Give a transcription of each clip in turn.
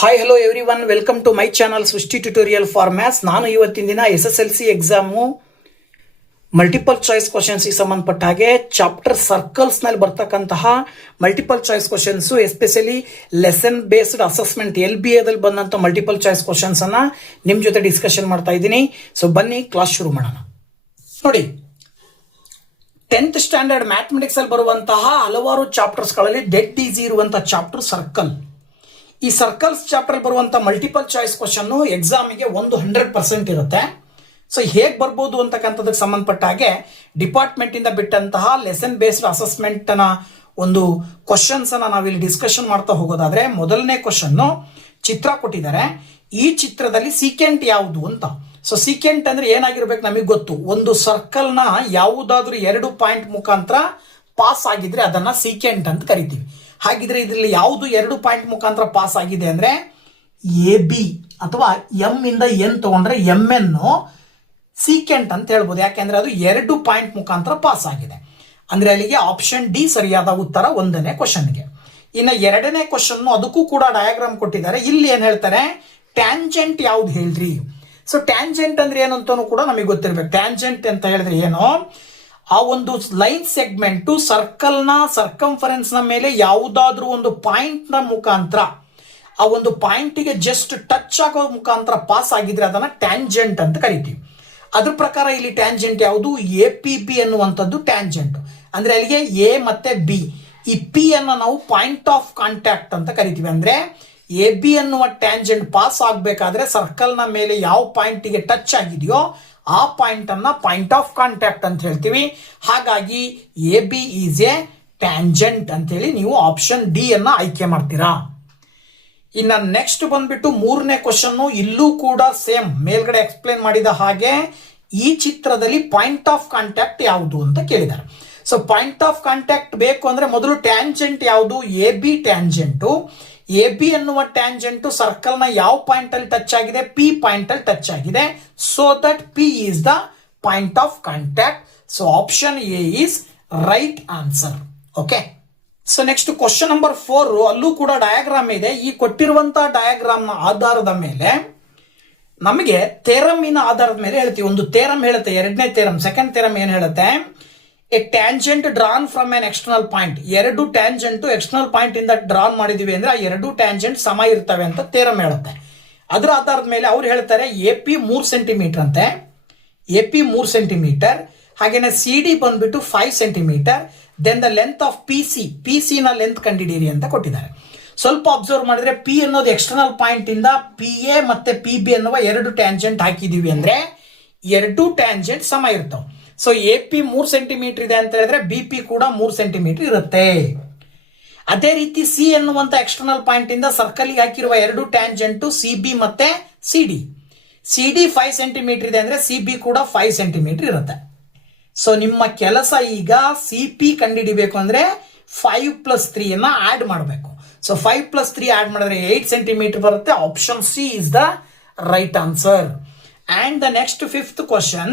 Hi hello every, welcome to my channel Srishti tutorial for maths. ನಾನು ಇವತ್ತಿನ ದಿನ SSLC exam multiple choice ಕ್ವಶನ್ಸ್ಗೆ ಸಂಬಂಧಪಟ್ಟ ಹಾಗೆ ಚಾಪ್ಟರ್ ಸರ್ಕಲ್ಸ್ನಲ್ಲಿ ಬರ್ತಕ್ಕಂತಹ multiple choice questions, especially lesson based assessment LBAದಲ್ಲಿ ಬಂದಂಥ ಮಲ್ಟಿಪಲ್ ಚಾಯ್ಸ್ ಕ್ವಶನ್ಸ್ ಅನ್ನ ನಿಮ್ಮ ಜೊತೆ ಡಿಸ್ಕಷನ್ ಮಾಡ್ತಾ ಇದ್ದೀನಿ. ಸೊ ಬನ್ನಿ ಕ್ಲಾಸ್ ಶುರು ಮಾಡೋಣ. ನೋಡಿ, 10th ಸ್ಟ್ಯಾಂಡರ್ಡ್ ಮ್ಯಾಥಮೆಟಿಕ್ಸ್ ಅಲ್ಲಿ ಬರುವಂತಹ ಹಲವಾರು ಚಾಪ್ಟರ್ಸ್ಗಳಲ್ಲಿ ಡೆಡ್ ಈಸಿ ಇರುವಂತಹ ಚಾಪ್ಟರ್ ಸರ್ಕಲ್. ಈ ಸರ್ಕಲ್ಸ್ ಚಾಪ್ಟರ್ ಬರುವಂತ ಮಲ್ಟಿಪಲ್ ಚಾಯ್ಸ್ ಕ್ವಶನ್ ಎಕ್ಸಾಮಿಗೆ 100% ಇರುತ್ತೆ. ಸೊ ಹೇಗೆ ಬರ್ಬೋದು ಅಂತಕ್ಕಂಥದಕ್ಕೆ ಸಂಬಂಧಪಟ್ಟ ಹಾಗೆ ಡಿಪಾರ್ಟ್ಮೆಂಟ್ ಇಂದ ಬಿಟ್ಟಂತಹ ಲೆಸನ್ ಬೇಸ್ಡ್ ಅಸೆಸ್ಮೆಂಟ್ ನ ಒಂದು ಕ್ವಶನ್ಸ್ ಅನ್ನ ನಾವಿಲ್ಲಿ ಡಿಸ್ಕಷನ್ ಮಾಡ್ತಾ ಹೋಗೋದಾದ್ರೆ, ಮೊದಲನೇ ಕ್ವಶನ್ ಚಿತ್ರ ಕೊಟ್ಟಿದ್ದಾರೆ. ಈ ಚಿತ್ರದಲ್ಲಿ ಸೀಕೆಂಟ್ ಯಾವುದು ಅಂತ. ಸೊ ಸೀಕೆಂಟ್ ಅಂದ್ರೆ ಏನಾಗಿರ್ಬೇಕು ನಮಗೆ ಗೊತ್ತು. ಒಂದು ಸರ್ಕಲ್ ನ ಯಾವುದಾದ್ರೂ 2 ಪಾಯಿಂಟ್ ಮುಖಾಂತರ ಪಾಸ್ ಆಗಿದ್ರೆ ಅದನ್ನ ಸೀಕೆಂಟ್ ಅಂತ ಕರಿತೀವಿ. ಹಾಗಿದ್ರೆ ಇದರಲ್ಲಿ ಯಾವುದು 2 ಪಾಯಿಂಟ್ ಮುಖಾಂತರ ಪಾಸ್ ಆಗಿದೆ ಅಂದ್ರೆ AB ಅಥವಾ M ಇಂದ N ತಗೊಂಡ್ರೆ MN ಸೀಕೆಂಟ್ ಅಂತ ಹೇಳ್ಬೋದು. ಯಾಕೆಂದ್ರೆ ಅದು 2 ಪಾಯಿಂಟ್ ಮುಖಾಂತರ ಪಾಸ್ ಆಗಿದೆ. ಅಂದ್ರೆ ಅಲ್ಲಿಗೆ ಆಪ್ಷನ್ ಡಿ ಸರಿಯಾದ ಉತ್ತರ 1ನೇ ಕ್ವಶನ್ಗೆ. ಇನ್ನು 2ನೇ ಕ್ವಶನ್, ಅದಕ್ಕೂ ಕೂಡ ಡಯಾಗ್ರಾಮ್ ಕೊಟ್ಟಿದ್ದಾರೆ. ಇಲ್ಲಿ ಏನ್ ಹೇಳ್ತಾರೆ, ಟ್ಯಾಂಜೆಂಟ್ ಯಾವ್ದು ಹೇಳ್ರಿ. ಸೊ ಟ್ಯಾಂಜೆಂಟ್ ಅಂದ್ರೆ ಏನು ಅಂತಾನು ಕೂಡ ನಮಗೆ ಗೊತ್ತಿರ್ಬೇಕು. ಟ್ಯಾಂಜೆಂಟ್ ಅಂತ ಹೇಳಿದ್ರೆ ಏನು, ಆ ಒಂದು ಲೈನ್ ಸೆಗ್ಮೆಂಟ್ ಸರ್ಕಲ್ ನ ಸರ್ಕಂಫರೆನ್ಸ್ ನ ಮೇಲೆ ಯಾವುದಾದ್ರೂ ಒಂದು ಪಾಯಿಂಟ್ ನ ಮುಖಾಂತರ ಆ ಒಂದು ಪಾಯಿಂಟ್ ಗೆ ಜಸ್ಟ್ ಟಚ್ ಆಗೋ ಮುಖಾಂತರ ಪಾಸ್ ಆಗಿದ್ರೆ ಅದನ್ನ ಟ್ಯಾಂಜೆಂಟ್ ಅಂತ ಕರಿತೀವಿ. ಅದ್ರ ಪ್ರಕಾರ ಇಲ್ಲಿ ಟ್ಯಾಂಜೆಂಟ್ ಯಾವುದು, APB ಅನ್ನುವಂಥದ್ದು ಟ್ಯಾಂಜೆಂಟ್. ಅಂದ್ರೆ ಅಲ್ಲಿಗೆ A ಮತ್ತೆ B, ಈ P ಅನ್ನ ನಾವು ಪಾಯಿಂಟ್ ಆಫ್ ಕಾಂಟ್ಯಾಕ್ಟ್ ಅಂತ ಕರಿತೀವಿ. ಅಂದ್ರೆ AB ಅನ್ನುವ ಟ್ಯಾಂಜೆಂಟ್ ಪಾಸ್ ಆಗ್ಬೇಕಾದ್ರೆ ಸರ್ಕಲ್ ನ ಮೇಲೆ ಯಾವ ಪಾಯಿಂಟ್ ಗೆ ಟಚ್ ಆಗಿದೆಯೋ ಆ ಪಾಯಿಂಟ್ ಅನ್ನ ಪಾಯಿಂಟ್ ಆಫ್ ಕಾಂಟ್ಯಾಕ್ಟ್ ಅಂತ ಹೇಳ್ತೀವಿ. ಹಾಗಾಗಿ AB ಈಸ್ ಎ ಟ್ಯಾಂಜೆಂಟ್ ಅಂತ ಹೇಳಿ ನೀವು ಆಪ್ಷನ್ ಡಿ ಅನ್ನ ಆಯ್ಕೆ ಮಾಡ್ತೀರಾ. ಇನ್ನ ನೆಕ್ಸ್ಟ್ ಬಂದ್ಬಿಟ್ಟು 3ನೇ ಕ್ವಶನ್. ಇಲ್ಲೂ ಕೂಡ ಸೇಮ್ ಮೇಲ್ಗಡೆ ಎಕ್ಸ್ಪ್ಲೇನ್ ಮಾಡಿದ ಹಾಗೆ ಈ ಚಿತ್ರದಲ್ಲಿ ಪಾಯಿಂಟ್ ಆಫ್ ಕಾಂಟ್ಯಾಕ್ಟ್ ಯಾವುದು ಅಂತ ಕೇಳಿದ್ದಾರೆ. ಸೊ ಪಾಯಿಂಟ್ ಆಫ್ ಕಾಂಟ್ಯಾಕ್ಟ್ ಬೇಕು ಅಂದ್ರೆ ಮೊದಲು ಟ್ಯಾಂಜೆಂಟ್ ಯಾವುದು, AB ಟ್ಯಾಂಜೆಂಟು. AB ಅನ್ನುವ ಟ್ಯಾಂಜೆಂಟ್ ಸರ್ಕಲ್ ನ ಯಾವ ಪಾಯಿಂಟ್ ಅಲ್ಲಿ ಟಚ್ ಆಗಿದೆ, P ಪಾಯಿಂಟ್ ಅಲ್ಲಿ ಟಚ್ ಆಗಿದೆ. So that P is the point of contact. So option A is right answer. Okay. So next question number 4, ಅಲ್ಲೂ ಕೂಡ ಡಯಾಗ್ರಾಮ್ ಇದೆ. ಈ ಕೊಟ್ಟಿರುವಂತಹ ಡಯಾಗ್ರಾಮ್ ನ ಆಧಾರದ ಮೇಲೆ ನಮಗೆ ಥೇರಮಿನ ಆಧಾರದ ಮೇಲೆ ಹೇಳ್ತೀವಿ. ಒಂದು ಥೇರಮ್ ಹೇಳುತ್ತೆ, 2ನೇ ಥೇರಮ್. ಸೆಕೆಂಡ್ ಥೇರಮ್ ಏನ್ ಹೇಳುತ್ತೆ, A tangent drawn from N external point. 2 tangent external point ಇಂದ ಡ್ರಾನ್ ಮಾಡಿದೀವಿ ಅಂದ್ರೆ ಆ 2 ಟ್ಯಾಂಜೆಂಟ್ ಸಮ ಇರ್ತವೆ ಅಂತ ಥೇರಮ್ ಹೇಳುತ್ತೆ. ಅದರ ಆಧಾರದ ಮೇಲೆ ಅವ್ರು ಹೇಳ್ತಾರೆ AP 3 ಸೆಂಟಿಮೀಟರ್ ಅಂತೆ, AP 3 ಸೆಂಟಿಮೀಟರ್. ಹಾಗೇನೆ CD ಬಂದ್ಬಿಟ್ಟು 5 centimetre. Then the length of PC ನ ಲೆಂತ್ ಕಂಡಿಡೀರಿ ಅಂತ ಕೊಟ್ಟಿದ್ದಾರೆ. ಸ್ವಲ್ಪ ಅಬ್ಸರ್ವ್ ಮಾಡಿದ್ರೆ P ಅನ್ನೋದು ಎಕ್ಸ್ಟರ್ನಲ್ ಪಾಯಿಂಟ್ ಇಂದ PA ಮತ್ತೆ PB ಅನ್ನುವ 2 ಟ್ಯಾಂಜೆಂಟ್ ಹಾಕಿದೀವಿ ಅಂದ್ರೆ 2 ಟ್ಯಾಂಜೆಂಟ್ ಸಮ ಇರ್ತಾವ. ಸೊ AP 3 ಸೆಂಟಿಮೀಟರ್ ಇದೆ ಅಂತ ಹೇಳಿದ್ರೆ BP ಕೂಡ 3 ಸೆಂಟಿಮೀಟರ್ ಇರುತ್ತೆ. ಅದೇ ರೀತಿ C ಎನ್ನುವಂತ ಎಕ್ಸ್ಟರ್ನಲ್ ಪಾಯಿಂಟ್ ಇಂದ ಸರ್ಕಲ್ ಗೆ ಹಾಕಿರುವ 2 ಟ್ಯಾಂಜೆಂಟ್ CB ಮತ್ತೆ CD 5 ಸೆಂಟಿಮೀಟರ್ ಇದೆ ಅಂದ್ರೆ CB ಕೂಡ 5 ಸೆಂಟಿಮೀಟರ್ ಇರುತ್ತೆ. ಸೊ ನಿಮ್ಮ ಕೆಲಸ ಈಗ CP ಕಂಡುಹಿಡಿಬೇಕು ಅಂದ್ರೆ 5 + 3 ಅನ್ನ ಆಡ್ ಮಾಡಬೇಕು. ಸೊ 5 + 3 ಆಡ್ ಮಾಡಿದ್ರೆ 8 ಸೆಂಟಿಮೀಟರ್ ಬರುತ್ತೆ. Option C is the right answer. And the next 5th question,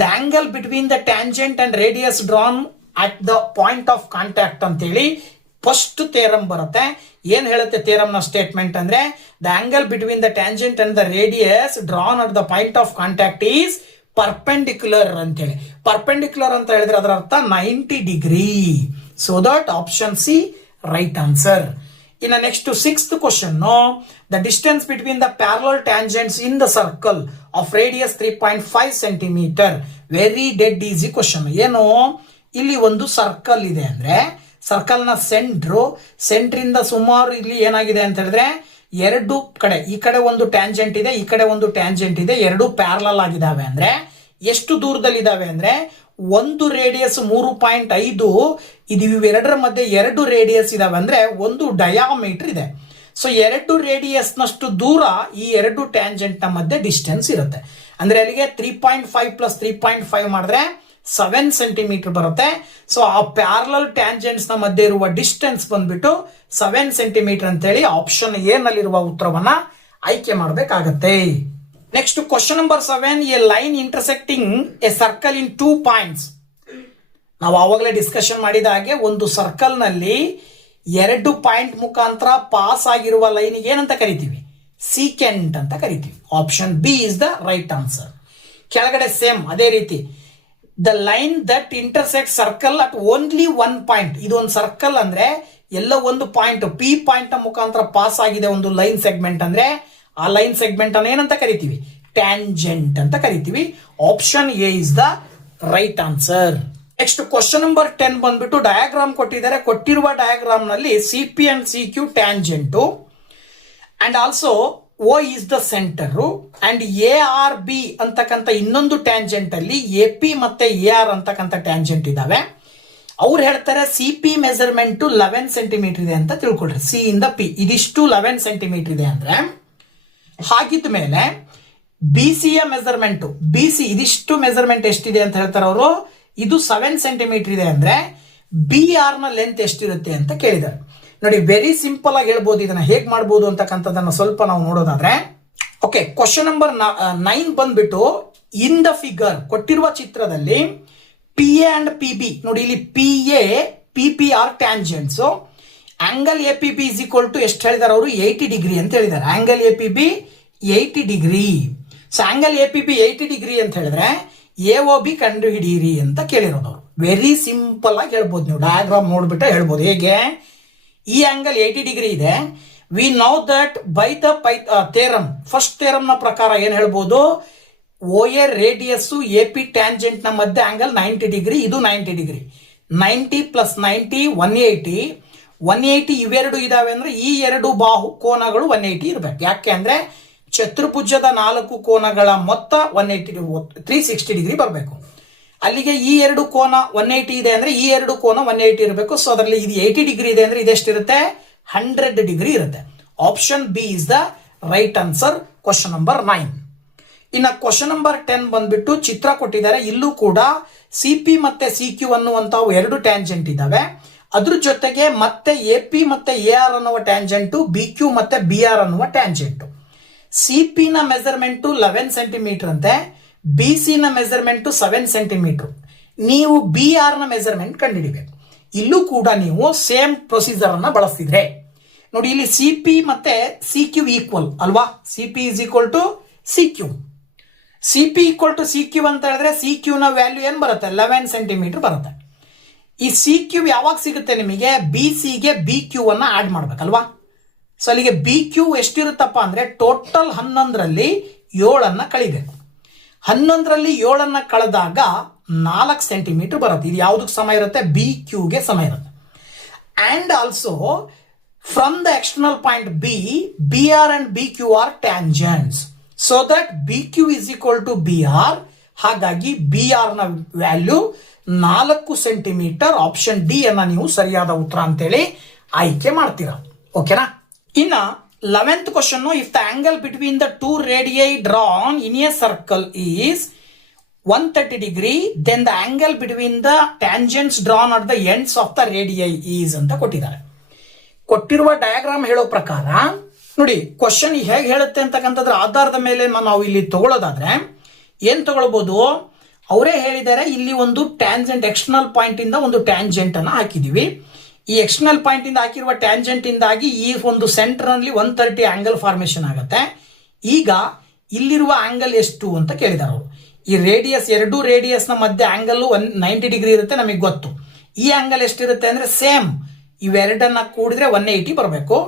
the angle between the tangent and radius drawn at the point of contact ಅಂತೇಳಿ ಫಸ್ಟ್ ಥೇರಮ್ ಬರುತ್ತೆ. ಏನ್ ಹೇಳುತ್ತೆ ಥೇರಮ್ ನ statement ಅಂದ್ರೆ, the angle between the tangent and the radius drawn at the point of contact is perpendicular ಅಂತೇಳಿ. Perpendicular ಅಂತ ಹೇಳಿದ್ರೆ ಅದರ ಅರ್ಥ 90 degree. So that option C right answer. ಇನ್ನು next 6th question, the distance between the parallel tangents in the circle of radius 3.5 centimetre. Very dead easy question. ಏನು, ಇಲ್ಲಿ ಒಂದು circle ಇದೆ ಅಂದ್ರೆ ಸರ್ಕಲ್ ನ ಸೆಂಟ್ರಿಂದ ಸುಮಾರು ಇಲ್ಲಿ ಏನಾಗಿದೆ ಅಂತ ಹೇಳಿದ್ರೆ 2 ಕಡೆ, ಈ ಕಡೆ ಒಂದು ಟ್ಯಾಂಜೆಂಟ್ ಇದೆ, ಈ ಕಡೆ ಒಂದು ಟ್ಯಾಂಜೆಂಟ್ ಇದೆ, 2 ಪ್ಯಾರಲಲ್ ಆಗಿದಾವೆ. ಅಂದ್ರೆ ಎಷ್ಟು ದೂರದಲ್ಲಿ ಇದಾವೆ ಅಂದ್ರೆ ಒಂದು ರೇಡಿಯಸ್ 3.5 ಇದು, ಇವೆರಡರ ಮಧ್ಯೆ 2 ರೇಡಿಯಸ್ ಇದಾವೆ ಅಂದ್ರೆ ಒಂದು ಡಯಾಮೀಟರ್ ಇದೆ. ಸೊ 2 ರೇಡಿಯಸ್ ನಷ್ಟು ದೂರ ಈ 2 ಟ್ಯಾಂಜೆಂಟ್ ನ ಮಧ್ಯೆ ಡಿಸ್ಟೆನ್ಸ್ ಇರುತ್ತೆ. ಅಂದ್ರೆ ಅಲ್ಲಿಗೆ 3.5 + 3.5 ಮಾಡಿದ್ರೆ 7 ಸೆಂಟಿಮೀಟರ್ ಬರುತ್ತೆ. ಸೊ ಆ ಪ್ಯಾರಲಲ್ ಟ್ಯಾಂಜೆಂಟ್ಸ್ ನ ಮಧ್ಯೆ ಇರುವ ಡಿಸ್ಟೆನ್ಸ್ ಬಂದ್ಬಿಟ್ಟು 7 ಸೆಂಟಿಮೀಟರ್ ಅಂತೇಳಿ ಆಪ್ಷನ್ ಎ ನಲ್ಲಿರುವ ಉತ್ತರವನ್ನ ಆಯ್ಕೆ ಮಾಡಬೇಕಾಗತ್ತೆ. Next question number 7, A line intersecting A circle in 2 points. ನಾವು ಆವಾಗಲೇ ಡಿಸ್ಕಷನ್ ಮಾಡಿದ ಹಾಗೆ ಒಂದು ಸರ್ಕಲ್ ನಲ್ಲಿ ಎರಡು ಪಾಯಿಂಟ್ ಮುಖಾಂತರ ಪಾಸ್ ಆಗಿರುವ ಲೈನಿಗೆ ಏನಂತ ಕರಿತೀವಿ? ಸೀಕೆಂಟ್ ಅಂತ ಕರಿತೀವಿ. Option B is the right answer. ಕೆಳಗಡೆ ಸೇಮ್ ಅದೇ ರೀತಿ, the line that intersect circle at only one point. ಇದು ಒಂದು ಸರ್ಕಲ್ ಅಂದ್ರೆ ಎಲ್ಲ ಒಂದು ಪಾಯಿಂಟ್, ಪಿ ಪಾಯಿಂಟ್ ನ ಮುಖಾಂತರ ಪಾಸ್ ಆಗಿದೆ ಒಂದು ಲೈನ್ ಸೆಗ್ಮೆಂಟ್ ಅಂದ್ರೆ ಆ ಲೈನ್ ಸೆಗ್ಮೆಂಟ್ ಅನ್ನು ಏನಂತ ಕರಿತೀವಿ? ಟ್ಯಾಂಜೆಂಟ್ ಅಂತ ಕರಿತೀವಿ. Option A is the right answer. Next question number 10 ಬಂದ್ಬಿಟ್ಟು ಡಯಾಗ್ರಾಮ್ ಕೊಟ್ಟಿದ್ದಾರೆ. ಕೊಟ್ಟಿರುವ ಡಯಾಗ್ರಾಮ್ ನಲ್ಲಿ C P and C Q tangent and also O is the centre and A R B ಅಂತಕ್ಕಂಥ ಇನ್ನೊಂದು ಟ್ಯಾಂಜೆಂಟ್ ಅಲ್ಲಿ ಎ ಪಿ ಮತ್ತೆ ಎ ಆರ್ ಅಂತಕ್ಕಂಥ tangent ಇದಾವೆ. ಅವ್ರು ಹೇಳ್ತಾರೆ ಸಿ ಪಿ ಮೆಜರ್ಮೆಂಟ್ 11 ಸೆಂಟಿಮೀಟರ್ ಇದೆ ಅಂತ ತಿಳ್ಕೊಳ್ರಿ. ಸಿ ಇಂದ ಪಿ ಇದಿಷ್ಟು 11 ಸೆಂಟಿಮೀಟರ್ ಇದೆ ಅಂದ್ರೆ, ಹಾಗಿದ್ದ ಮೇಲೆ ಬಿ ಸಿ ಯ ಮೆಜರ್ಮೆಂಟ್, ಬಿ ಸಿ ಇದಿಷ್ಟು ಮೆಜರ್ಮೆಂಟ್ ಎಷ್ಟಿದೆ ಅಂತ ಹೇಳ್ತಾರೆ ಅವರು, ಇದು 7 ಸೆಂಟಿಮೀಟರ್ ಇದೆ ಅಂದ್ರೆ ಬಿ ಆರ್ ನ ಲೆಂತ್ ಎಷ್ಟಿರುತ್ತೆ ಅಂತ ಕೇಳಿದ್ದಾರೆ. ನೋಡಿ, ವೆರಿ ಸಿಂಪಲ್ ಆಗಿ ಹೇಳ್ಬೋದು. ಇದನ್ನ ಹೇಗ್ ಮಾಡ್ಬೋದು ಅಂತಕ್ಕಂಥದ್ದನ್ನ ಸ್ವಲ್ಪ ನಾವು ನೋಡೋದಾದ್ರೆ, ಓಕೆ, ಕ್ವಶನ್ ನಂಬರ್ 9 ಬಂದ್ಬಿಟ್ಟು ಇನ್ ದ ಫಿಗರ್ ಕೊಟ್ಟಿರುವ ಚಿತ್ರದಲ್ಲಿ P A and P B, ನೋಡಿ ಇಲ್ಲಿ P A P P R tangents. Angle A P B is equal to ಎಷ್ಟು ಹೇಳಿದಾರೆ ಅವರು? 80 ಡಿಗ್ರಿ ಅಂತ ಹೇಳಿದ್ದಾರೆ. Angle A P B 80 degree. So angle A P B 80 degree ಅಂತ ಹೇಳಿದ್ರೆ ಎ ಒ ಬಿ ಕಂಡು ಹಿಡಿಯಿರಿ ಅಂತ ಕೇಳಿರೋದು ಅವರು. ವೆರಿ ಸಿಂಪಲ್ ಆಗಿ ಹೇಳ್ಬೋದು. ನೀವು ಡಯಾಗ್ರಾಮ್ ನೋಡ್ಬಿಟ್ಟು ಹೇಳ್ಬೋದು. ಹೇಗೆ? ಈ ಆಂಗಲ್ 80 ಡಿಗ್ರಿ ಇದೆ. We know that by the theorem, first theorem ನ ಪ್ರಕಾರ ಏನ್ ಹೇಳ್ಬೋದು? O A radius A P tangent ನ ಮಧ್ಯೆ ಆಂಗಲ್ 90 ಡಿಗ್ರಿ, ಇದು 90 ಡಿಗ್ರಿ. 90 ಪ್ಲಸ್ 90 180. 180 ಇವೆರಡು ಇದಾವೆ ಅಂದ್ರೆ ಈ ಎರಡು ಬಾಹು ಕೋನಗಳು 180 ಇರಬೇಕು. ಯಾಕೆ ಅಂದ್ರೆ ಚತುರ್ಭುಜದ 4 ಕೋನಗಳ ಮೊತ್ತ 180 360 ಡಿಗ್ರಿ ಬರಬೇಕು. ಅಲ್ಲಿಗೆ ಈ ಎರಡು ಕೋನ 180 ಇದೆ ಅಂದ್ರೆ ಈ ಎರಡು ಕೋನ 180 ಇರಬೇಕು. ಸೊ ಅದರಲ್ಲಿ ಇದು 80 ಡಿಗ್ರಿ ಇದೆ ಅಂದ್ರೆ ಇದೆಷ್ಟಿರುತ್ತೆ? 100 ಡಿಗ್ರಿ ಇರುತ್ತೆ. Option B is the right answer. Question number 9. ಇನ್ನು ಕ್ವಶನ್ ನಂಬರ್ 10 ಬಂದ್ಬಿಟ್ಟು ಚಿತ್ರ ಕೊಟ್ಟಿದ್ದಾರೆ. ಇಲ್ಲೂ ಕೂಡ ಸಿ ಪಿ ಮತ್ತೆ ಸಿ ಕ್ಯೂ ಅನ್ನುವಂತಹ ಎರಡು ಟ್ಯಾಂಜೆಂಟ್ ಇದಾವೆ. ಅದ್ರ ಜೊತೆಗೆ ಮತ್ತೆ ಎ ಪಿ ಮತ್ತೆ ಎ ಆರ್ ಅನ್ನುವ ಟ್ಯಾಂಜೆಂಟು, ಬಿ ಕ್ಯೂ ಮತ್ತೆ ಬಿ ಆರ್ ಅನ್ನುವ ಟ್ಯಾಂಜೆಂಟು. ಸಿ ಪಿ ನ ಮೆಜರ್ಮೆಂಟ್ 11 ಸೆಂಟಿಮೀಟರ್ ಅಂತೆ, ಬಿ ಸಿ ನ ಮೆಜರ್ಮೆಂಟ್ 7 ಸೆಂಟಿಮೀಟರ್. ನೀವು ಬಿ ಆರ್ ನ ಮೆಜರ್ಮೆಂಟ್ ಕಂಡುಹಿಡಿಬೇಕು. ಇಲ್ಲೂ ಕೂಡ ನೀವು ಸೇಮ್ ಪ್ರೊಸೀಜರ್ ಅನ್ನ ಬಳಸ್ತಿದ್ರೆ ನೋಡಿ, ಇಲ್ಲಿ ಸಿ ಪಿ ಮತ್ತೆ ಸಿ ಕ್ಯೂ ಈಕ್ವಲ್ ಅಲ್ವಾ? C P is equal to C Q. C P equal to C Q ಅಂತ ಹೇಳಿದ್ರೆ ಸಿ ಕ್ಯೂ ನ ವ್ಯಾಲ್ಯೂ ಏನ್ ಬರುತ್ತೆ? 11 ಸೆಂಟಿಮೀಟರ್ ಬರುತ್ತೆ. ಈ ಸಿ ಕ್ಯೂ ಯಾವಾಗ ಸಿಗುತ್ತೆ ನಿಮಗೆ? ಬಿ ಸಿ ಗೆ ಬಿ ಕ್ಯೂ ಅನ್ನ ಆಡ್ ಮಾಡ್ಬೇಕಲ್ವಾ? ಸೊ ಅಲ್ಲಿಗೆ ಬಿ ಕ್ಯೂ ಎಷ್ಟಿರುತ್ತಪ್ಪ ಅಂದ್ರೆ ಟೋಟಲ್ 11ರಲ್ಲಿ 7 ಕಳಿಬೇಕು. 11ರಲ್ಲಿ 7 ಕಳೆದಾಗ 4 ಸೆಂಟಿಮೀಟರ್ ಬರುತ್ತೆ. ಇದು ಯಾವುದಕ್ಕೆ ಸಮ ಇರುತ್ತೆ? ಬಿ ಕ್ಯೂಗೆ ಸಮ ಇರುತ್ತೆ. And also from the external point B, B R and B Q are tangents. So that B Q is equal to B R. ಹಾಗಾಗಿ ಬಿ ಆರ್ ನ ವ್ಯಾಲ್ಯೂ 4 ಸೆಂಟಿಮೀಟರ್. ಆಪ್ಷನ್ ಡಿ ಅನ್ನ ನೀವು ಸರಿಯಾದ ಉತ್ತರ ಅಂತೇಳಿ ಆಯ್ಕೆ ಮಾಡ್ತೀರಾ. ಓಕೆನಾ? ಇನ್ನ 11th question, if the angle between the two radii drawn in a circle is 130 degree, then the angle between the tangents drawn at the ends of the radii is ಅಂತ ಕೊಟ್ಟಿದ್ದಾರೆ. ಕೊಟ್ಟಿರುವ ಡಯಾಗ್ರಾಮ್ ಹೇಳೋ ಪ್ರಕಾರ ನೋಡಿ, ಕ್ವಶನ್ ಹೇಗೆ ಹೇಳುತ್ತೆ ಅಂತಕ್ಕಂಥದ್ರ ಆಧಾರದ ಮೇಲೆ ನಾವು ಇಲ್ಲಿ ತಗೊಳ್ಳೋದಾದ್ರೆ ಏನ್ ತಗೊಳ್ಬಹುದು? ಅವರೇ ಹೇಳಿದ್ದಾರೆ ಇಲ್ಲಿ ಒಂದು ಟ್ಯಾಂಜೆಂಟ್, ಎಕ್ಸ್ಟರ್ನಲ್ ಪಾಯಿಂಟ್ ಇಂದ ಒಂದು ಟ್ಯಾಂಜೆಂಟ್ ಅನ್ನ ಹಾಕಿದೀವಿ. ಈ ಎಕ್ಸ್ಟರ್ನಲ್ ಪಾಯಿಂಟ್ ಇಂದ ಹಾಕಿರುವ ಟ್ಯಾಂಜೆಂಟ್ ಇಂದಾಗಿ ಈ ಒಂದು ಸೆಂಟರ್ ನಲ್ಲಿ 130 ಆಂಗಲ್ ಫಾರ್ಮೇಶನ್ ಆಗುತ್ತೆ. ಈಗ ಇಲ್ಲಿರುವ ಆಂಗಲ್ ಎಷ್ಟು ಅಂತ ಕೇಳಿದಾರೆ ಅವರು. ಈ ರೇಡಿಯಸ್, ಎರಡು ರೇಡಿಯಸ್ ನ ಮಧ್ಯೆ ಆಂಗಲ್ 90 ಡಿಗ್ರಿ ಇರುತ್ತೆ, ನಮಗೆ ಗೊತ್ತು. ಈ ಆಂಗಲ್ ಎಷ್ಟಿರುತ್ತೆ ಅಂದ್ರೆ ಸೇಮ್ ಇವೆರಡನ್ನ ಕೂಡಿದ್ರೆ 180 ಬರಬೇಕು.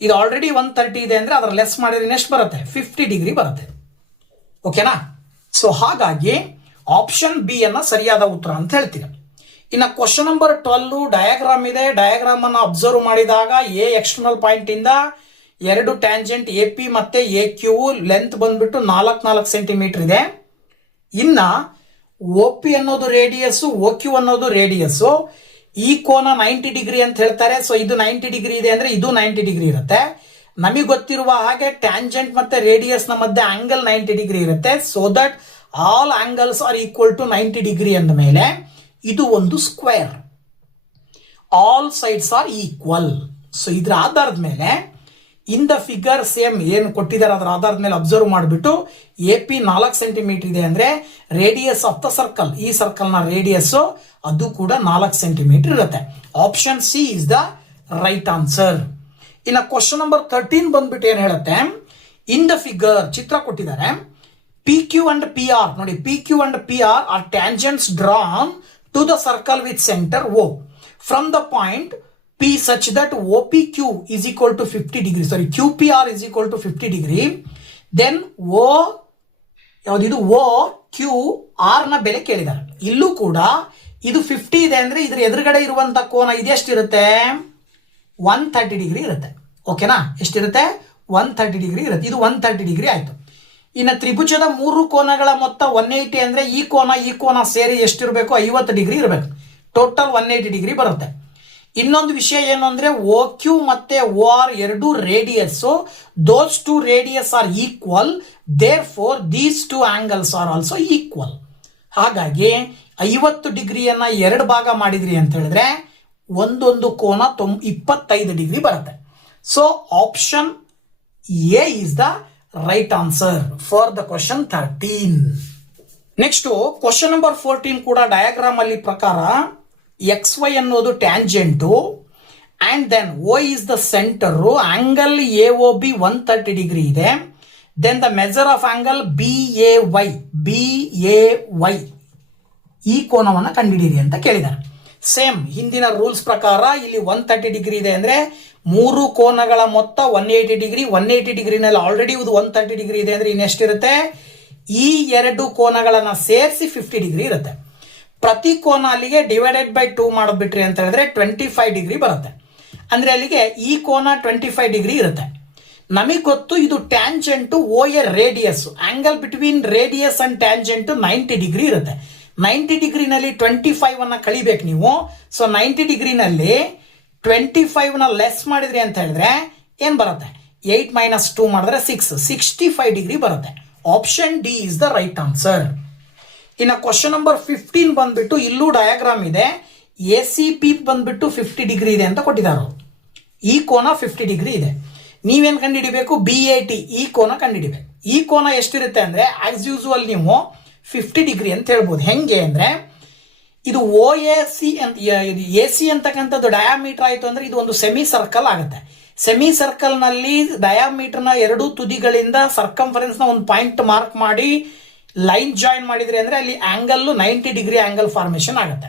ಇದು ಆಲ್ರೆಡಿ 130 ಇದೆ ಅಂದ್ರೆ ಅದರ ಲೆಸ್ ಮಾಡಿದ್ರೆ ಎಷ್ಟು ಬರುತ್ತೆ? 50 ಡಿಗ್ರಿ ಬರುತ್ತೆ. ಓಕೆನಾ? ಸೊ ಹಾಗಾಗಿ ಆಪ್ಷನ್ ಬಿ ಅನ್ನ ಸರಿಯಾದ ಉತ್ತರ ಅಂತ ಹೇಳ್ತೀವಿ. ಇನ್ನು ಕ್ವಶನ್ ನಂಬರ್ 12 ಡಯಾಗ್ರಾಮ್ ಇದೆ. ಡಯಾಗ್ರಾಮ್ ಅನ್ನು ಅಬ್ಸರ್ವ್ ಮಾಡಿದಾಗ ಎ ಎಕ್ಸ್ಟರ್ನಲ್ ಪಾಯಿಂಟ್ ಇಂದ ಎರಡು ಟ್ಯಾಂಜೆಂಟ್ ಎ ಪಿ ಮತ್ತೆ ಎ ಕ್ಯೂ ಲೆಂತ್ ಬಂದ್ಬಿಟ್ಟು 4 ಸೆಂಟಿಮೀಟರ್ ಇದೆ. ಇನ್ನ ಒ ಪಿ ಅನ್ನೋದು ರೇಡಿಯಸ್, ಒ ಕ್ಯೂ ಅನ್ನೋದು ರೇಡಿಯಸ್. ಈ ಕೋನ 90 ಡಿಗ್ರಿ ಅಂತ ಹೇಳ್ತಾರೆ. ಸೊ ಇದು 90 ಡಿಗ್ರಿ ಇದೆ ಅಂದ್ರೆ ಇದು 90 ಡಿಗ್ರಿ ಇರುತ್ತೆ. ನಮಗೆ ಗೊತ್ತಿರುವ ಹಾಗೆ ಟ್ಯಾಂಜೆಂಟ್ ಮತ್ತೆ ರೇಡಿಯಸ್ ನ ಮಧ್ಯೆ ಆಂಗಲ್ 90 ಡಿಗ್ರಿ ಇರುತ್ತೆ. So that all angles are equal to 90 degree ಅಂದ ಮೇಲೆ ಇದು ಒಂದು square. All sides are equal. So ಇದ್ರ ಆಧಾರದ ಮೇಲೆ ಇನ್ ದ ಫಿಗರ್ ಸೇಮ್ ಏನು ಕೊಟ್ಟಿದ್ದಾರೆ ಅದರ ಆಧಾರದ ಮೇಲೆ ಅಬ್ಸರ್ವ್ ಮಾಡಿಬಿಟ್ಟು ಎ ಪಿ 4 ಸೆಂಟಿಮೀಟರ್ ಇದೆ ಅಂದ್ರೆ ರೇಡಿಯಸ್ ಆಫ್ ದ ಸರ್ಕಲ್, ಈ ಸರ್ಕಲ್ ನ ರೇಡಿಯಸ್ ಅದು ಕೂಡ 4 ಸೆಂಟಿಮೀಟರ್ ಇರುತ್ತೆ. Option C is the right answer. ಇನ್ನು ಕ್ವಶನ್ ನಂಬರ್ 13 ಬಂದ್ಬಿಟ್ಟು ಏನ್ ಹೇಳುತ್ತೆ, ಇನ್ ದ ಫಿಗರ್ ಚಿತ್ರ ಕೊಟ್ಟಿದ್ದಾರೆ, P Q and P R ನೋಡಿ, P Q and P R tangents drawn to the circle with centre O from the point P such that OPQ is equal to 50 degree, sorry QPR is equal to 50 degree, then ಯಾವ್ದಿದು OQR ನ ಬೆಲೆ ಕೇಳಿದ್ದಾರೆ. ಇಲ್ಲೂ ಕೂಡ ಇದು 50 ಇದೆ ಅಂದ್ರೆ ಇದ್ರ ಎದುರುಗಡೆ ಇರುವಂತ ಕೋನ ಇದೆಷ್ಟಿರುತ್ತೆ, 130 ಡಿಗ್ರಿ ಇರುತ್ತೆ. ಓಕೆನಾ, ಎಷ್ಟಿರುತ್ತೆ, 130 ಡಿಗ್ರಿ ಇರುತ್ತೆ. ಇದು 130 ಡಿಗ್ರಿ ಆಯ್ತು. ಇನ್ನು ತ್ರಿಭುಜದ 3 ಕೋನಗಳ ಮೊತ್ತ 180 ಅಂದ್ರೆ ಈ ಕೋನ ಸೇರಿ ಎಷ್ಟಿರಬೇಕು, 50 ಡಿಗ್ರಿ ಇರಬೇಕು. ಟೋಟಲ್ 180 ಡಿಗ್ರಿ ಬರುತ್ತೆ. ಇನ್ನೊಂದು ವಿಷಯ ಏನು ಅಂದ್ರೆ OQ ಮತ್ತೆ OR ಎರಡು radius, those two radius are equal, therefore these two angles are also equal. ಹಾಗಾಗಿ 50 ಡಿಗ್ರಿಯನ್ನ 2 ಭಾಗ ಮಾಡಿದ್ರಿ ಅಂತ ಹೇಳಿದ್ರೆ ಒಂದೊಂದು ಕೋನ 25 ಡಿಗ್ರಿ ಬರುತ್ತೆ. So option A is the right answer for the question 13. Next question number 14 ಕೂಡ ಡಯಾಗ್ರಾಮ್ ಅಲ್ಲಿ ಪ್ರಕಾರ XY ಅನ್ನೋದು tangent and then O is the centre, angle AOB 130 degree ಇದೆ. Then the measure of angle BAY ಈ ಕೋನವನ್ನು ಕಂಡುಹಿಡಿಯಿರಿ ಅಂತ ಕೇಳಿದ್ದಾರೆ. ಸೇಮ್ ಹಿಂದಿನ ರೂಲ್ಸ್ ಪ್ರಕಾರ ಇಲ್ಲಿ 130 ಡಿಗ್ರಿ ಇದೆ ಅಂದ್ರೆ 3 ಕೋನಗಳ ಮೊತ್ತ 180 ಡಿಗ್ರಿ, 180 ಡಿಗ್ರಿನಲ್ಲಿ ಆಲ್ರೆಡಿ ಇದು 130 ಡಿಗ್ರಿ ಇದೆ ಅಂದ್ರೆ ಇನ್ನೆಷ್ಟಿರುತ್ತೆ, ಈ 2 ಕೋನಗಳನ್ನ ಸೇರಿಸಿ 50 ಡಿಗ್ರಿ ಇರುತ್ತೆ. ಪ್ರತಿ ಕೋನ ಅಲ್ಲಿಗೆ ಡಿವೈಡೆಡ್ ಬೈ 2 ಮಾಡಿಬಿಟ್ರಿ ಅಂತ ಹೇಳಿದ್ರೆ 25 ಡಿಗ್ರಿ ಬರುತ್ತೆ. ಅಂದ್ರೆ ಅಲ್ಲಿಗೆ ಈ ಕೋನ 25 ಡಿಗ್ರಿ ಇರುತ್ತೆ. ನಮಗೆ ಗೊತ್ತು ಇದು tangent O A radius, angle between radius and tangent 90 degree ಇರುತ್ತೆ. 90 ಡಿಗ್ರಿನಲ್ಲಿ 25 ಅನ್ನ ಕಳಿಬೇಕು ನೀವು. ಸೊ 90 ಡಿಗ್ರಿನಲ್ಲಿ 25 ನ ಲೆಸ್ ಮಾಡಿದ್ರಿ ಅಂತ ಹೇಳಿದ್ರೆ ಏನ್ ಬರುತ್ತೆ, 8 - 2 ಮಾಡಿದ್ರೆ 6, 65 ಡಿಗ್ರಿ ಬರುತ್ತೆ. Option D is the right answer. ಇನ್ನು ಕ್ವಶನ್ ನಂಬರ್ 15 ಬಂದ್ಬಿಟ್ಟು ಇಲ್ಲೂ ಡಯಾಗ್ರಾಮ್ ಇದೆ. ACP ಬಂದ್ಬಿಟ್ಟು 50 ಡಿಗ್ರಿ ಇದೆ ಅಂತ ಕೊಟ್ಟಿದ್ದಾರೆ. ಈ ಕೋನ 50 ಡಿಗ್ರಿ ಇದೆ. ನೀವೇನ್ ಕಂಡುಹಿಡಿಬೇಕು, BAT ಈ ಕೋನ ಕಂಡುಹಿಡಿಬೇಕು. ಈ ಕೋನ ಎಷ್ಟಿರುತ್ತೆ ಅಂದ್ರೆ ಆಸ್ ಯೂಸುವಲ್ ನೀವು 50 ಡಿಗ್ರಿ ಅಂತ ಹೇಳ್ಬೋದು. ಹೆಂಗೆ ಅಂದ್ರೆ ಇದು OAC ಅಂತ AC ಅಂತಕ್ಕಂಥದ್ದು ಡಯಾಮೀಟರ್ ಆಯಿತು ಅಂದ್ರೆ ಇದು ಒಂದು ಸೆಮಿ ಸರ್ಕಲ್ ಆಗುತ್ತೆ. ಸೆಮಿ ಸರ್ಕಲ್ ನಲ್ಲಿ ಡಯಾಮೀಟರ್ ನ 2 ತುದಿಗಳಿಂದ ಸರ್ಕಂಫರೆನ್ಸ್ ನ ಒಂದು ಪಾಯಿಂಟ್ ಮಾರ್ಕ್ ಮಾಡಿ ಲೈನ್ ಜಾಯಿನ್ ಮಾಡಿದ್ರೆ ಅಂದ್ರೆ ಅಲ್ಲಿ ಆಂಗಲ್ 90 ಡಿಗ್ರಿ ಆಂಗಲ್ ಫಾರ್ಮೇಶನ್ ಆಗುತ್ತೆ.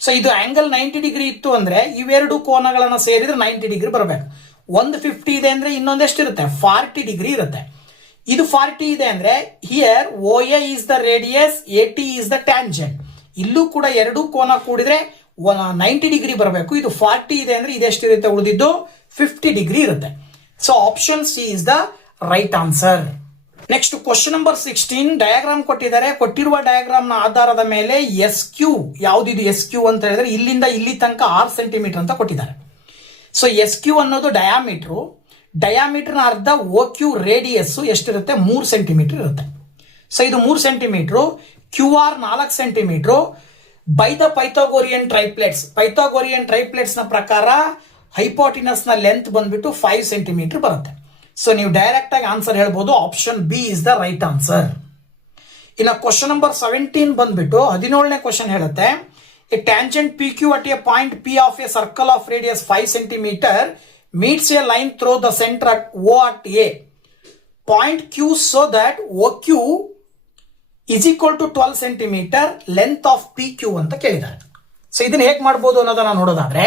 ಸೊ ಇದು ಆಂಗಲ್ 90 ಡಿಗ್ರಿ ಇತ್ತು ಅಂದ್ರೆ ಇವೆರಡು ಕೋನಗಳನ್ನ ಸೇರಿದ್ರೆ 90 ಡಿಗ್ರಿ ಬರಬೇಕು. ಒಂದು 50 ಇದೆ ಅಂದ್ರೆ ಇನ್ನೊಂದೆಷ್ಟಿರುತ್ತೆ, 40 ಡಿಗ್ರಿ ಇರುತ್ತೆ. ಇದು 40 ಇದೆ ಅಂದ್ರೆ here OA is the radius, AT is the tangent. ಇಲ್ಲೂ ಕೂಡ 2 ಕೋನ ಕೂಡಿದ್ರೆ 90 ಡಿಗ್ರಿ ಬರಬೇಕು. ಇದು 40 ಇದೆ ಅಂದ್ರೆ ಇದೆಷ್ಟಿರುತ್ತೆ, ಉಳಿದಿದ್ದು 50 ಡಿಗ್ರಿ ಇರುತ್ತೆ. So option C is the right answer. Next question number 16 diagram ಕೊಟ್ಟಿದ್ದಾರೆ. ಕೊಟ್ಟಿರುವ ಡಯಾಗ್ರಾಮ್ ನ ಆಧಾರದ ಮೇಲೆ SQ ಯಾವ್ದಿದು, SQ ಅಂತ ಹೇಳಿದ್ರೆ ಇಲ್ಲಿಂದ ಇಲ್ಲಿ ತನಕ 6 ಸೆಂಟಿಮೀಟರ್ ಅಂತ ಕೊಟ್ಟಿದ್ದಾರೆ. ಸೊ SQ ಅನ್ನೋದು ಡಯಾಮೀಟರ್ ನ ಅರ್ಧ, OQ ರೇಡಿಯಸ್ ಎಷ್ಟಿರುತ್ತೆ, 3 ಸೆಂಟಿಮೀಟರ್ ಇರುತ್ತೆ. ಸೊ ಇದು 3 centimetre, QR 4 centimetre. By the Pythagorean triplets ನ ಪ್ರಕಾರ ಹೈಪೋಟಿನಸ್ ನ ಲೆಂತ್ ಬಂದ್ಬಿಟ್ಟು 5 ಸೆಂಟಿಮೀಟರ್ ಬರುತ್ತೆ. ಸೊ ನೀವು ಡೈರೆಕ್ಟ್ ಆಗಿ ಆನ್ಸರ್ ಹೇಳ್ಬೋದು, option B is the right answer. ಇನ್ನು ಕ್ವಶನ್ ನಂಬರ್ 17 ಬಂದ್ಬಿಟ್ಟು 17ನೇ ಕ್ವಶನ್ ಹೇಳುತ್ತೆ, A tangent PQ at a point P of a circle of radius 5 centimeter meets a line through the center at O at A. Point Q so that OQ is equal to 12 centimeter length of PQ ಅಂತ ಕೇಳಿದ್ದಾರೆ. So ಇದನ್ನ ಹೇಗೆ ಮಾಡ್ಬೋದು ಅನ್ನೋದನ್ನ ನೋಡೋದಾದ್ರೆ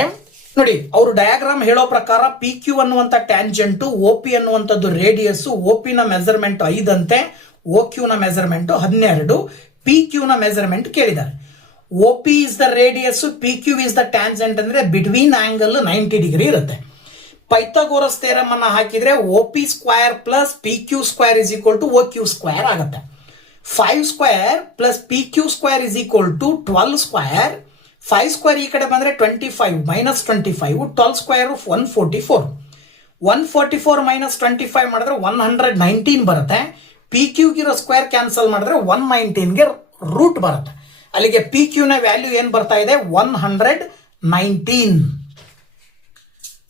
ನೋಡಿ, ಅವರು diagram ಹೇಳೋ ಪ್ರಕಾರ PQ ಅನ್ನುವಂತ ಟ್ಯಾಂಜೆಂಟ್, OP ಅನ್ನುವಂಥದ್ದು ರೇಡಿಯಸ್, OP ನ ಮೆಜರ್ಮೆಂಟ್ 5 ಅಂತೆ, OQ ನ ಮೆಜರ್ಮೆಂಟ್ 12, PQ ನ ಮೆಜರ್ಮೆಂಟ್ ಕೇಳಿದ್ದಾರೆ. OP is the radius, PQ is the tangent ಅಂದ್ರೆ ಬಿಟ್ವೀನ್ ಆಂಗಲ್ 90 ಡಿಗ್ರಿ ಇರುತ್ತೆ. ಪೈಥಾಗೋರಸ್ ಥಿಯರಮ್ ಅನ್ನ ಹಾಕಿದ್ರೆ OP square plus PQ square is equal to OQ square ಆಗುತ್ತೆ. 5 square plus PQ square is equal to 12 square. 5 square ಈ ಕಡೆ ಬಂದ್ರೆ 25 minus 25, 12 square 144. 144 minus 25 ಮಾಡಿದ್ರೆ 119 ಬರುತ್ತೆ. PQ ಗಿರೋ ಸ್ಕ್ವೇರ್ ಕ್ಯಾನ್ಸಲ್ ಮಾಡಿದ್ರೆ 119ಗೆ ರೂಟ್ ಬರುತ್ತೆ. ಅಲ್ಲಿಗೆ PQ ನ ವ್ಯಾಲ್ಯೂ ಏನ್ ಬರ್ತಾ ಇದೆ, 119.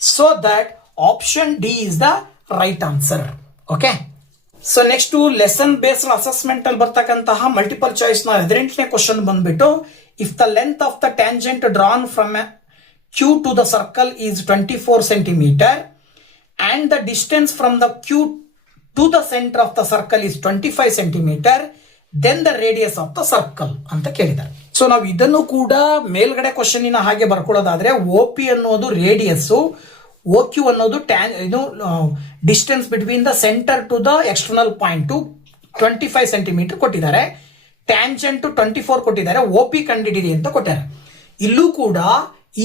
So that option D is the right answer. Okay, so next lesson based assessment ಅಲ್ಲಿ ಬರ್ತಕ್ಕಂತಹ ಮಲ್ಟಿಪಲ್ ಚಾಯ್ಸ್ ನ 18ನೇ ಕ್ವಶನ್ ಬಂದ್ಬಿಟ್ಟು, if the length of the tangent drawn from Q to the circle is 24 centimeter and the distance from the Q to the center of the circle is 25 centimeter, then the radius of the circle ಅಂತ ಕೇಳಿದ್ದಾರೆ. So ನಾವು ಇದನ್ನು ಕೂಡ ಮೇಲ್ಗಡೆ question ಹಾಗೆ ಬರ್ಕೊಳ್ಳೋದಾದ್ರೆ OP ಅನ್ನೋದು radius, OQ ಅನ್ನೋದು distance between the centre to the external point 25 centimetre ಕೊಟ್ಟಿದ್ದಾರೆ, ಟ್ಯಾಂಜೆಂಟ್ 24 ಕೊಟ್ಟಿದ್ದಾರೆ, OP ಕಂಡಿಡಿರಿ ಅಂತ ಕೊಟ್ಟಾರೆ. ಇಲ್ಲೂ ಕೂಡ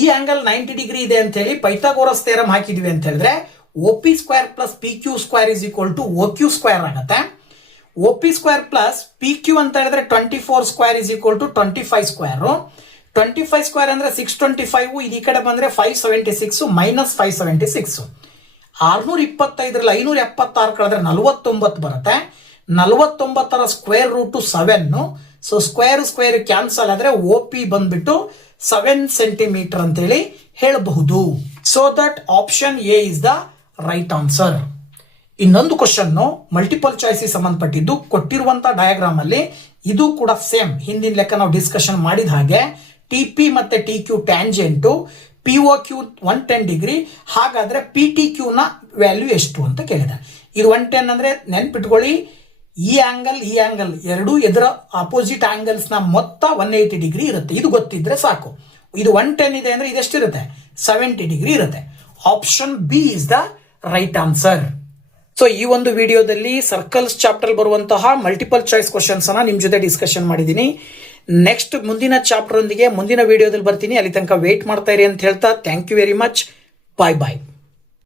ಈ ಆಂಗಲ್ 90 ಡಿಗ್ರಿ ಇದೆ ಅಂತ ಹೇಳಿ ಪೈಥಾಗೋರಸ್ ಥಿಯರಂ ಹಾಕಿದ್ವಿ ಅಂತ ಹೇಳಿದ್ರೆ OP square plus PQ square is equal to OQ square ಆಗುತ್ತೆ. OP ಸ್ಕ್ವೇರ್ ಪ್ಲಸ್ PQ ಅಂತ ಹೇಳಿದ್ರೆ 24 square is equal to 25 square. 25 square ಅಂದ್ರೆ 625, ಇದು ಈ ಕಡೆ ಬಂದ್ರೆ 576 ಮೈನಸ್ 576. 625ರಲ್ಲಿ 576 ಕಳೆದ್ರೆ 49 ಬರುತ್ತೆ. 49ರ square root 7. So square cancel ಆದ್ರೆ OP ಬಂದ್ಬಿಟ್ಟು 7 ಸೆಂಟಿಮೀಟರ್ ಅಂತೇಳಿ ಹೇಳಬಹುದು. So that option A is the right answer. ಇನ್ನೊಂದು ಕ್ವಶನ್ ಮಲ್ಟಿಪಲ್ ಚಾಯ್ಸ್ ಸಂಬಂಧಪಟ್ಟಿದ್ದು ಕೊಟ್ಟಿರುವಂತಹ ಡಯಾಗ್ರಾಮ್ ಅಲ್ಲಿ ಇದು ಕೂಡ ಸೇಮ್ ಹಿಂದಿನ ಲೆಕ್ಕ ನಾವು ಡಿಸ್ಕಷನ್ ಮಾಡಿದ ಹಾಗೆ TP ಮತ್ತೆ TQ ಟ್ಯಾಂಜೆಂಟ್, POQ 110 ಡಿಗ್ರಿ. ಹಾಗಾದ್ರೆ PTQ ನ ವ್ಯಾಲ್ಯೂ ಎಷ್ಟು ಅಂತ ಕೇಳಿದೆ. ಇದು 110 ಅಂದ್ರೆ ನೆನ್ಪಿಟ್ಕೊಳ್ಳಿ, ಈ ಆಂಗಲ್ ಎರಡು ಎದುರ ಅಪೋಸಿಟ್ ಆಂಗಲ್ಸ್ ನ ಮೊತ್ತ 180 ಡಿಗ್ರಿ ಇರುತ್ತೆ. ಇದು ಗೊತ್ತಿದ್ರೆ ಸಾಕು. ಇದು 110 ಇದೆ ಅಂದ್ರೆ ಇದೆಷ್ಟಿರುತ್ತೆ, 70 ಡಿಗ್ರಿ ಇರುತ್ತೆ. Option B is the right answer. So ಈ ಒಂದು ವಿಡಿಯೋದಲ್ಲಿ ಸರ್ಕಲ್ಸ್ ಚಾಪ್ಟರ್ ಬರುವಂತಹ ಮಲ್ಟಿಪಲ್ ಚಾಯ್ಸ್ ಕ್ವಶನ್ಸ್ ಅನ್ನ ನಿಮ್ ಜೊತೆ ಡಿಸ್ಕಷನ್ ಮಾಡಿದ್ದೀನಿ. ನೆಕ್ಸ್ಟ್ ಮುಂದಿನ ಚಾಪ್ಟರ್ ಒಂದಿಗೆ ಮುಂದಿನ ವಿಡಿಯೋದಲ್ಲಿ ಬರ್ತೀನಿ. ಅಲ್ಲಿ ತನಕ ವೇಟ್ ಮಾಡ್ತಾ ಇರಿ ಅಂತ ಹೇಳ್ತಾ thank you very much. Bye bye.